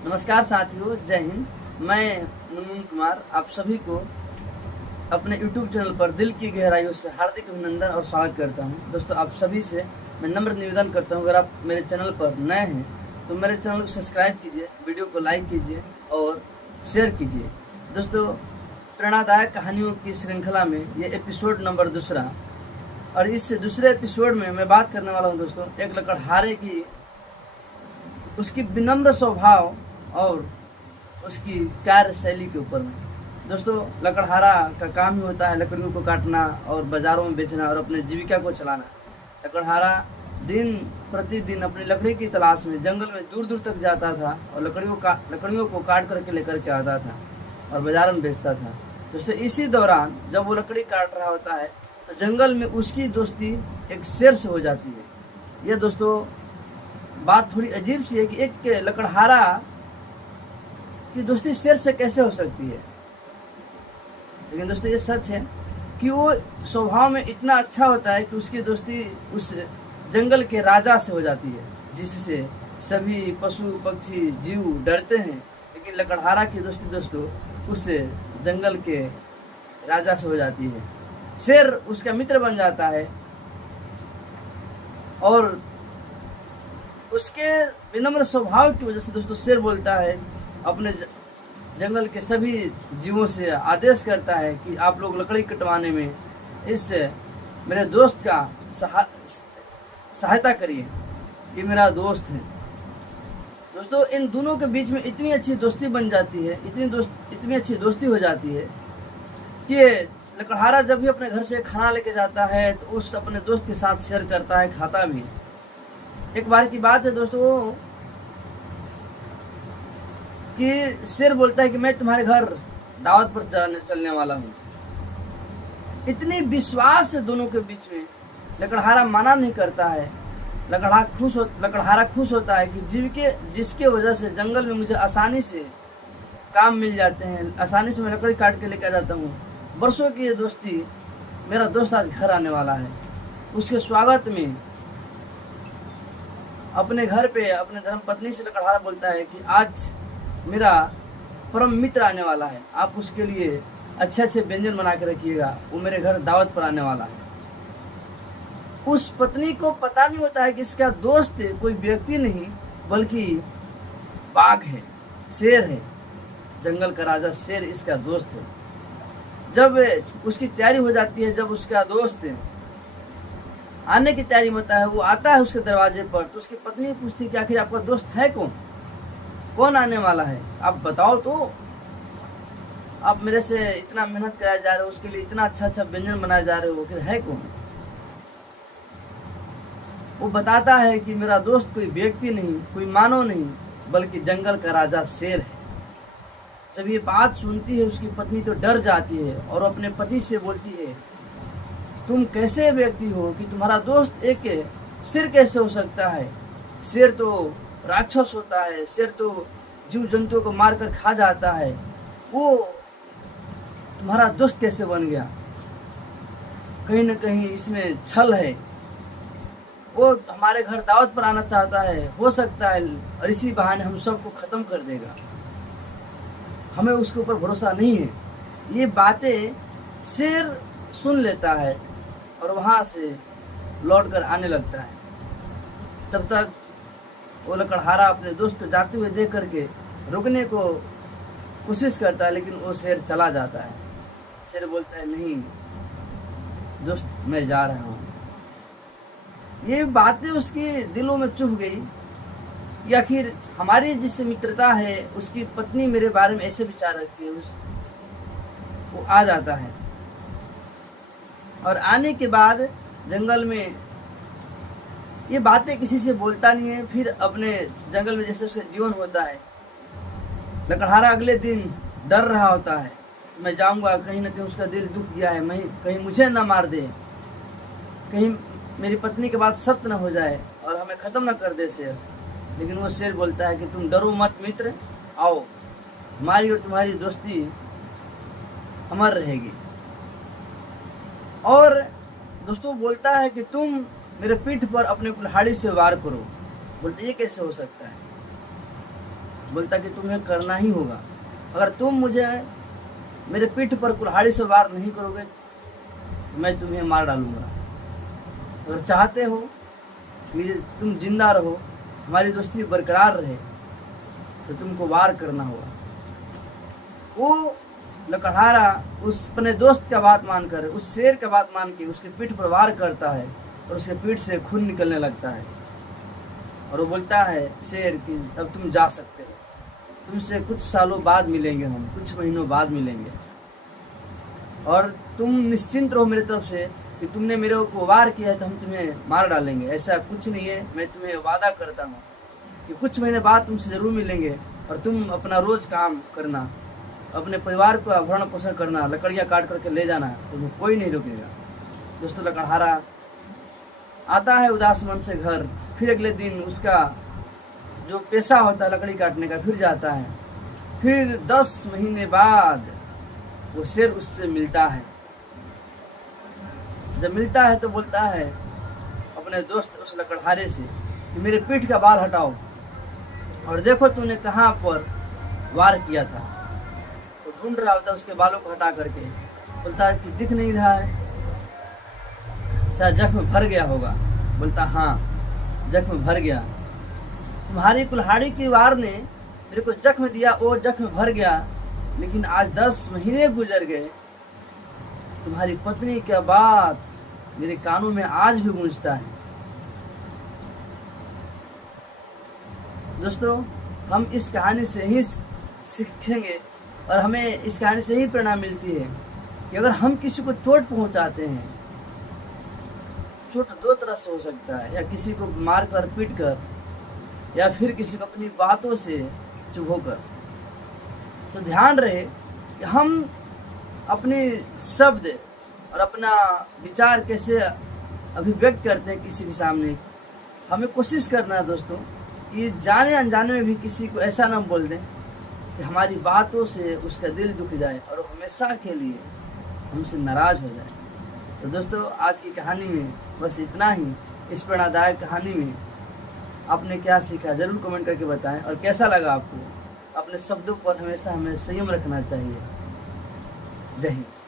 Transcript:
नमस्कार साथियों, जय हिंद। मैं मुनमुन कुमार आप सभी को अपने YouTube चैनल पर दिल की गहराइयों से हार्दिक अभिनंदन और स्वागत करता हूं। दोस्तों, आप सभी से मैं नम्र निवेदन करता हूं, अगर आप मेरे चैनल पर नए हैं तो मेरे चैनल को सब्सक्राइब कीजिए, वीडियो को लाइक कीजिए और शेयर कीजिए। दोस्तों, प्रेरणादायक कहानियों की श्रृंखला में ये एपिसोड नंबर 2 और इस दूसरे एपिसोड में मैं बात करने वाला हूँ दोस्तों एक लकड़हारे की, उसकी विनम्र स्वभाव और उसकी कार्यशैली के ऊपर में। दोस्तों, लकड़हारा का काम ही होता है लकड़ियों को काटना और बाज़ारों में बेचना और अपने जीविका को चलाना। लकड़हारा दिन प्रतिदिन अपनी लकड़ी की तलाश में जंगल में दूर दूर तक जाता था और लकड़ियों को काट करके लेकर के आता था और बाजार में बेचता था। दोस्तों, इसी दौरान जब वो लकड़ी काट रहा होता है तो जंगल में उसकी दोस्ती एक शेर से हो जाती है। यह दोस्तों बात थोड़ी अजीब सी है कि एक लकड़हारा की दोस्ती शेर से कैसे हो सकती है, लेकिन दोस्तों ये सच है कि वो स्वभाव में इतना अच्छा होता है कि उसकी दोस्ती उस जंगल के राजा से हो जाती है, जिससे सभी पशु पक्षी जीव डरते हैं। लेकिन लकड़हारा की दोस्ती दोस्तों उस जंगल के राजा से हो जाती है। शेर उसका मित्र बन जाता है और उसके विनम्र स्वभाव की वजह से दोस्तों शेर बोलता है, अपने जंगल के सभी जीवों से आदेश करता है कि आप लोग लकड़ी कटवाने में इस मेरे दोस्त का सहायता करिए, ये मेरा दोस्त है। दोस्तों, इन दोनों के बीच में इतनी अच्छी दोस्ती बन जाती है, इतनी अच्छी दोस्ती हो जाती है कि लकड़हारा जब भी अपने घर से खाना लेके जाता है तो उस अपने दोस्त के साथ शेयर करता है, खाता भी। एक बार की बात है दोस्तों कि शेर बोलता है कि मैं तुम्हारे घर दावत पर चलने वाला हूँ। इतनी विश्वास है दोनों के बीच में, लकड़हारा मना नहीं करता है। लकड़हारा खुश होता है कि जिसके वजह से जंगल में मुझे आसानी से काम मिल जाते हैं, आसानी से मैं लकड़ी काट के लेके आ जाता हूँ। बरसों की ये दोस्ती, मेरा दोस्त आज घर आने वाला है। उसके स्वागत में अपने घर पे अपने धर्मपत्नी से लकड़हारा बोलता है कि आज मेरा परम मित्र आने वाला है, आप उसके लिए अच्छे अच्छे व्यंजन बना के रखिएगा, वो मेरे घर दावत पर आने वाला है। उस पत्नी को पता नहीं होता है कि इसका दोस्त कोई व्यक्ति नहीं बल्कि बाघ है, शेर है। जंगल का राजा शेर इसका दोस्त है। जब उसकी तैयारी हो जाती है, जब उसका दोस्त आने की तैयारी होता है, वो आता है उसके दरवाजे पर, तो उसकी पत्नी पूछती है कि आखिर आपका दोस्त है कौन आने वाला है, आप बताओ तो। आप मेरे से इतना मेहनत कराए जा रहे हो, उसके लिए इतना अच्छा अच्छा व्यंजन बनाए जा रहे हो, कि है कौन? वो बताता है कि मेरा दोस्त कोई व्यक्ति नहीं, कोई मानव नहीं, बल्कि जंगल का राजा शेर है। जब ये बात सुनती है उसकी पत्नी तो डर जाती है और अपने पति से बोलती है, तुम कैसे व्यक्ति हो कि तुम्हारा दोस्त एक शेर कैसे हो सकता है? शेर तो राक्षस होता है, शेर तो जीव जंतुओं को मारकर खा जाता है, वो तुम्हारा दोस्त कैसे बन गया? कहीं न कहीं इसमें छल है। वो हमारे घर दावत पर आना चाहता है, हो सकता है, और इसी बहाने हम सबको खत्म कर देगा। हमें उसके ऊपर भरोसा नहीं है। ये बातें शेर सुन लेता है और वहाँ से लौटकर आने लगता है। तब तक वो लकड़हारा अपने दोस्त को जाते हुए देख करके रुकने को कोशिश करता है, लेकिन वो शेर चला जाता है। शेर बोलता है, नहीं दोस्त, मैं जा रहा हूँ। ये बातें उसकी दिलों में चुभ गई कि आखिर हमारी जिससे मित्रता है उसकी पत्नी मेरे बारे में ऐसे विचार रखती है। वो आ जाता है और आने के बाद जंगल में ये बातें किसी से बोलता नहीं है। फिर अपने जंगल में जैसे उसका जीवन होता है, लकड़हारा अगले दिन डर रहा होता है, मैं जाऊंगा, कहीं ना कहीं उसका दिल दुख गया है, मैं कहीं मुझे न मार दे, कहीं मेरी पत्नी के बाद सत्य न हो जाए और हमें ख़त्म न कर दे शेर। लेकिन वो शेर बोलता है कि तुम डरो मत मित्र, आओ, हमारी और तुम्हारी दोस्ती अमर रहेगी। और दोस्तों बोलता है कि तुम मेरे पीठ पर अपने कुल्हाड़ी से वार करो। बोलते ये कैसे हो सकता है? बोलता कि तुम्हें करना ही होगा। अगर तुम मुझे मेरे पीठ पर कुल्हाड़ी से वार नहीं करोगे तो मैं तुम्हें मार डालूंगा। अगर चाहते हो कि तुम जिंदा रहो, हमारी दोस्ती बरकरार रहे, तो तुमको वार करना होगा। वो लकड़हारा उस अपने दोस्त का बात मानकर, उस शेर का बात मान के उसके पीठ पर वार करता है और उसके पीठ से खून निकलने लगता है। और वो बोलता है शेर कि अब तुम जा सकते हो, तुमसे कुछ सालों बाद मिलेंगे, हम कुछ महीनों बाद मिलेंगे, और तुम निश्चिंत रहो मेरी तरफ से कि तुमने मेरे को वार किया है तो हम तुम्हें मार डालेंगे। ऐसा कुछ नहीं है, मैं तुम्हें वादा करता हूँ कि कुछ महीने बाद तुमसे ज़रूर मिलेंगे और तुम अपना रोज़ काम करना, अपने परिवार का भरण पोषण करना, लकड़ियाँ काट करके ले जाना, तुम्हें कोई नहीं रोकेगा। दोस्तों, लकड़हारा आता है उदास मन से घर। फिर अगले दिन उसका जो पेशा होता है लकड़ी काटने का फिर जाता है। फिर 10 महीने बाद वो शेर उससे मिलता है। जब मिलता है तो बोलता है अपने दोस्त उस लकड़हारे से कि मेरे पीठ का बाल हटाओ और देखो तूने कहाँ पर वार किया था। तो ढूंढ रहा होता है उसके बालों को हटा करके, बोलता है कि दिख नहीं रहा है, शायद जख्म भर गया होगा। बोलता हाँ, जख्म भर गया, तुम्हारी कुल्हाड़ी की वार ने मेरे को जख्म दिया, वो जख्म भर गया, लेकिन आज 10 महीने गुजर गए, तुम्हारी पत्नी की बात मेरे कानों में आज भी गूंजता है। दोस्तों, हम इस कहानी से ही सीखेंगे और हमें इस कहानी से ही प्रेरणा मिलती है कि अगर हम किसी को चोट पहुंचाते हैं, चोट 2 तरह से हो सकता है, या किसी को मार कर पीट कर, या फिर किसी को अपनी बातों से चुभोकर। तो ध्यान रहे कि हम अपने शब्द और अपना विचार कैसे अभिव्यक्त करते हैं किसी के सामने। हमें कोशिश करना है दोस्तों कि जाने अनजाने में भी किसी को ऐसा ना बोल दें कि हमारी बातों से उसका दिल दुख जाए और वो हमेशा के लिए हमसे नाराज हो जाए। तो दोस्तों, आज की कहानी में बस इतना ही। इस प्रेरणादायक कहानी में आपने क्या सीखा ज़रूर कमेंट करके बताएं, और कैसा लगा आपको। अपने शब्दों पर हमेशा हमें संयम रखना चाहिए। जय हिंद।